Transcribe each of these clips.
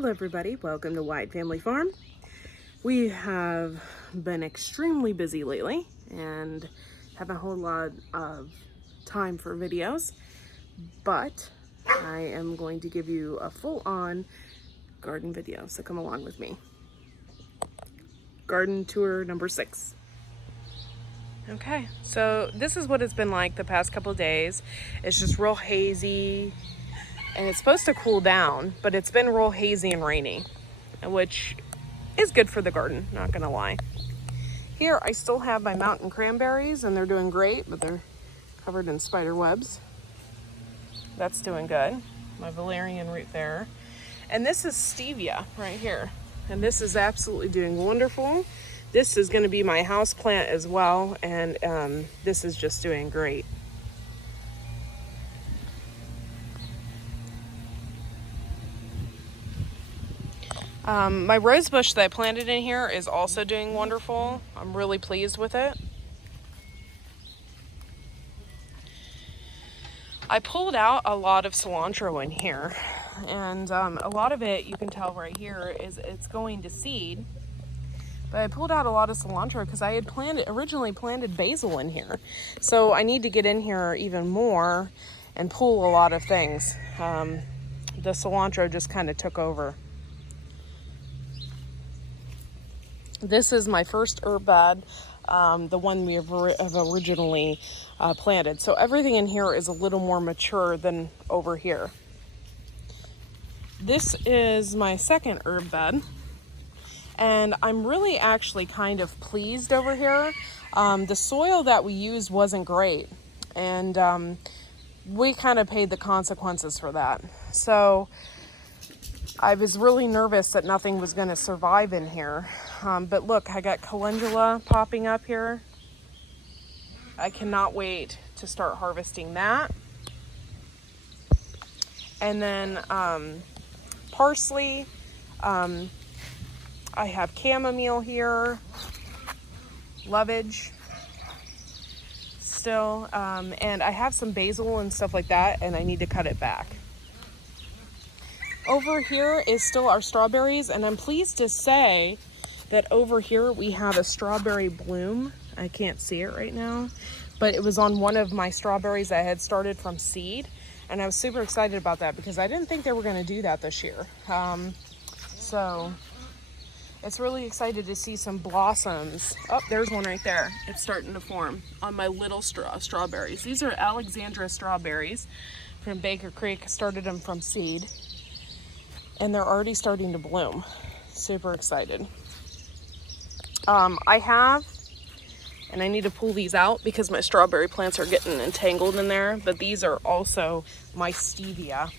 Hello everybody, welcome to Whyde Family Farm. We have been extremely busy lately and have a whole lot of time for videos, but I am going to give you a full-on garden video, so come along with me. Garden tour number 6. Okay, so this is what it's been like the past couple of days. It's just real hazy. And it's supposed to cool down, but it's been real hazy and rainy, which is good for the garden, not gonna lie. Here I still have my mountain cranberries and they're doing great, but they're covered in spider webs. That's doing good. My valerian root there. And this is stevia right here. And this is absolutely doing wonderful. This is gonna be my house plant as well, and this is just doing great. My rose bush that I planted in here is also doing wonderful. I'm really pleased with it. I pulled out a lot of cilantro in here, and a lot of it, you can tell right here, is it's going to seed. But I pulled out a lot of cilantro because I had originally planted basil in here. So I need to get in here even more and pull a lot of things. The cilantro just kind of took over. This is my first herb bed, the one we have originally planted. So everything in here is a little more mature than over here. This is my second herb bed, and I'm really actually kind of pleased over here. The soil that we used wasn't great, and we kind of paid the consequences for that. So I was really nervous that nothing was going to survive in here. But look, I got calendula popping up here. I cannot wait to start harvesting that. And then parsley. I have chamomile here. Lovage still. And I have some basil and stuff like that, and I need to cut it back. Over here is still our strawberries, and I'm pleased to say that over here we have a strawberry bloom. I can't see it right now, but it was on one of my strawberries I had started from seed, and I was super excited about that because I didn't think they were going to do that this year. So it's really excited to see some blossoms. Oh, there's one right there. It's starting to form on my little strawberries. These are Alexandra strawberries from Baker Creek. Started them from seed, and they're already starting to bloom. Super excited. I have, and I need to pull these out because my strawberry plants are getting entangled in there, but these are also my stevia.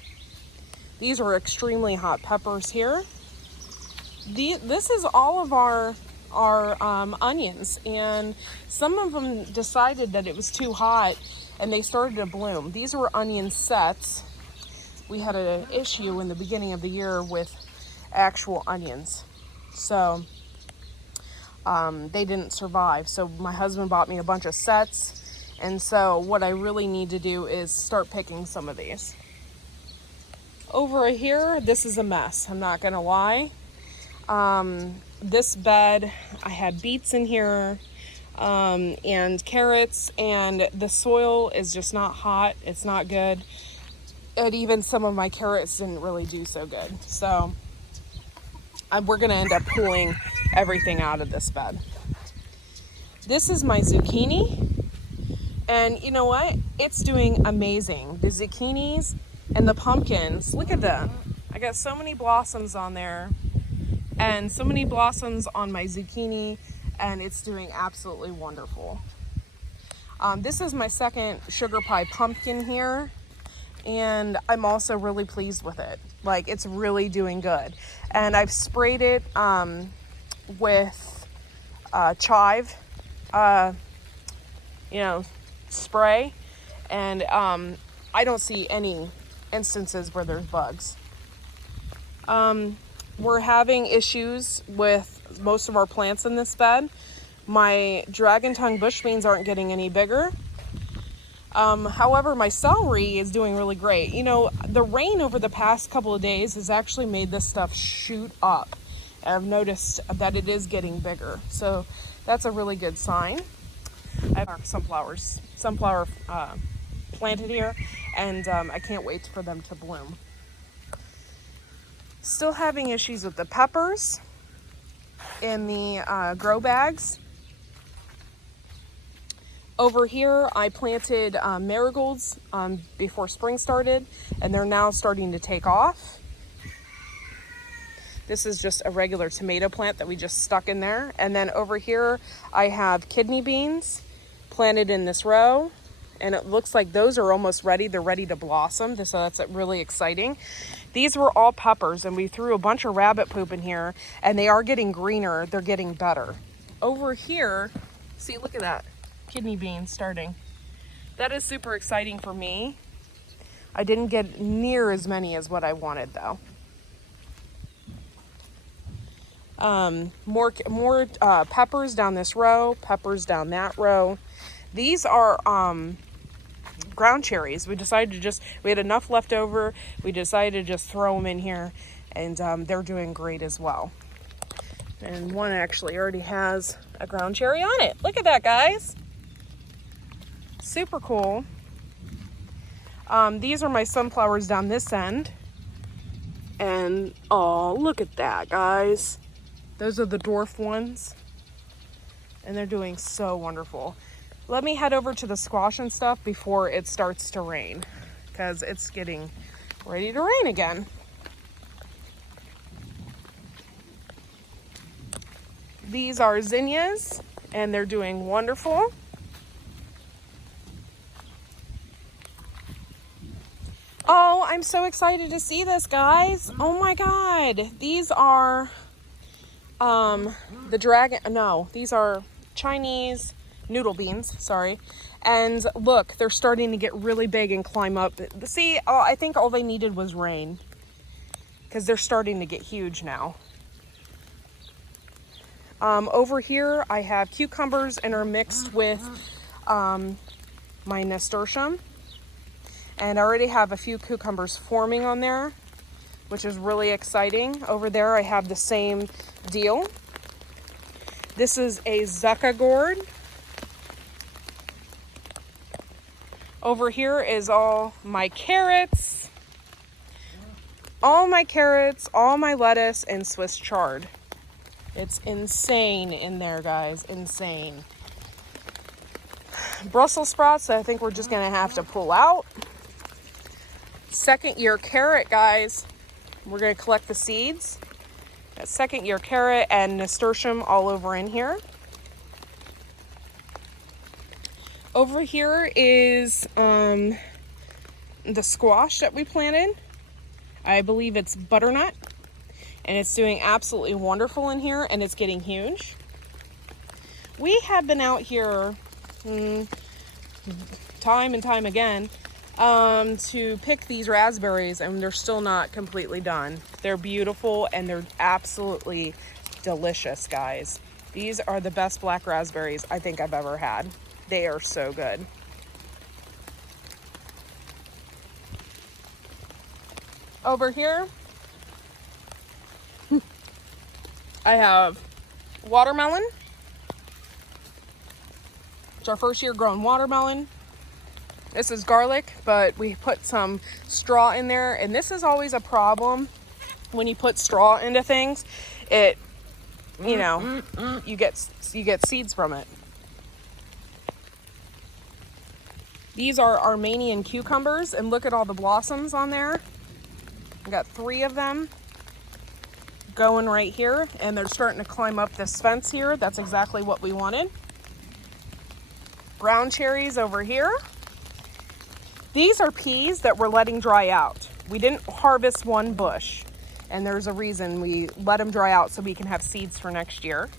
These are extremely hot peppers here. This is all of our onions, and some of them decided that it was too hot and they started to bloom. These were onion sets. We had an issue in the beginning of the year with actual onions, so they didn't survive. So my husband bought me a bunch of sets, and so what I really need to do is start picking some of these. Over here, this is a mess, I'm not gonna lie. This bed, I had beets in here, and carrots, and the soil is just not hot, it's not good. And even some of my carrots didn't really do so good. So we're gonna end up pulling everything out of this bed. This is my zucchini, and you know what? It's doing amazing. The zucchinis and the pumpkins, look at that. I got so many blossoms on there, and so many blossoms on my zucchini, and it's doing absolutely wonderful. This is my second sugar pie pumpkin here, and I'm also really pleased with it. Like, it's really doing good. And I've sprayed it with chive, spray, and I don't see any instances where there's bugs. We're having issues with most of our plants in this bed. My dragon tongue bush beans aren't getting any bigger. However, my celery is doing really great. You know, the rain over the past couple of days has actually made this stuff shoot up. I've noticed that it is getting bigger. So that's a really good sign. I have sunflower planted here, and I can't wait for them to bloom. Still having issues with the peppers in the grow bags. Over here, I planted marigolds before spring started, and they're now starting to take off. This is just a regular tomato plant that we just stuck in there. And then over here, I have kidney beans planted in this row, and it looks like those are almost ready. They're ready to blossom, so that's really exciting. These were all peppers, and we threw a bunch of rabbit poop in here, and they are getting greener. They're getting better. Over here, see, look at that. Kidney beans starting. That is super exciting for me. I didn't get near as many as what I wanted though. More peppers down this row, peppers down that row. These are ground cherries. We had enough left over. We decided to just throw them in here, and they're doing great as well. And one actually already has a ground cherry on it. Look at that, guys. Super cool. These are my sunflowers down this end. And oh, look at that, guys. Those are the dwarf ones. And they're doing so wonderful. Let me head over to the squash and stuff before it starts to rain, because it's getting ready to rain again. These are zinnias, and they're doing wonderful. Oh, I'm so excited to see this, guys. Oh my God. These are these are Chinese noodle beans, sorry. And look, they're starting to get really big and climb up. See, I think all they needed was rain, because they're starting to get huge now. Over here, I have cucumbers intermixed with my nasturtium. And I already have a few cucumbers forming on there, which is really exciting. Over there, I have the same deal. This is a zucca gourd. Over here is all my carrots, all my lettuce, and Swiss chard. It's insane in there, guys, insane. Brussels sprouts, I think we're just gonna have to pull out. Second year carrot, guys. We're gonna collect the seeds. Got second year carrot and nasturtium all over in here. Over here is the squash that we planted. I believe it's butternut, and it's doing absolutely wonderful in here, and it's getting huge. We have been out here time and time again to pick these raspberries, and they're still not completely done. They're beautiful, and they're absolutely delicious, guys. These are the best black raspberries I think I've ever had. They are so good. Over here, I have watermelon. It's our first year growing watermelon. This is garlic, but we put some straw in there, and this is always a problem when you put straw into things. It, you know, you get seeds from it. These are Armenian cucumbers, and look at all the blossoms on there. I got 3 of them going right here, and they're starting to climb up this fence here. That's exactly what we wanted. Brown cherries over here. These are peas that we're letting dry out. We didn't harvest one bush, and there's a reason we let them dry out so we can have seeds for next year.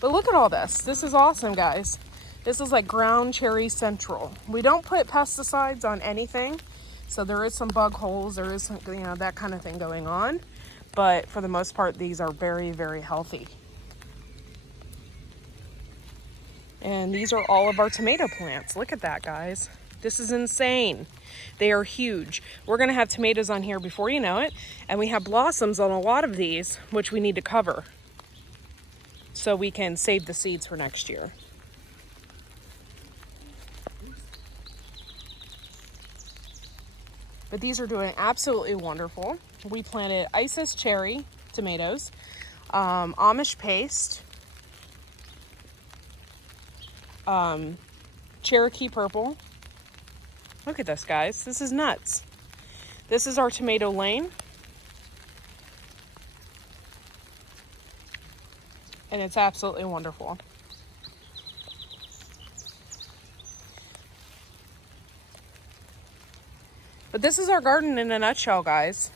But look at all this. This is awesome, guys. This is like ground cherry central. We don't put pesticides on anything, so there is some bug holes, there is some, you know, that kind of thing going on. But for the most part, these are very, very healthy. And these are all of our tomato plants. Look at that, guys. This is insane. They are huge. We're gonna have tomatoes on here before you know it. And we have blossoms on a lot of these, which we need to cover so we can save the seeds for next year. But these are doing absolutely wonderful. We planted Isis cherry tomatoes, Amish paste, Cherokee purple. Look at this, guys. This is nuts. This is our tomato lane. And it's absolutely wonderful. But this is our garden in a nutshell, guys.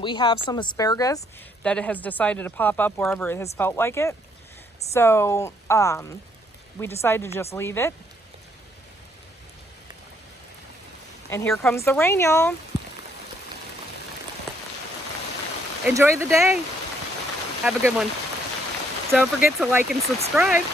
We have some asparagus that it has decided to pop up wherever it has felt like it. So we decided to just leave it. And here comes the rain, y'all. Enjoy the day. Have a good one. Don't forget to like and subscribe.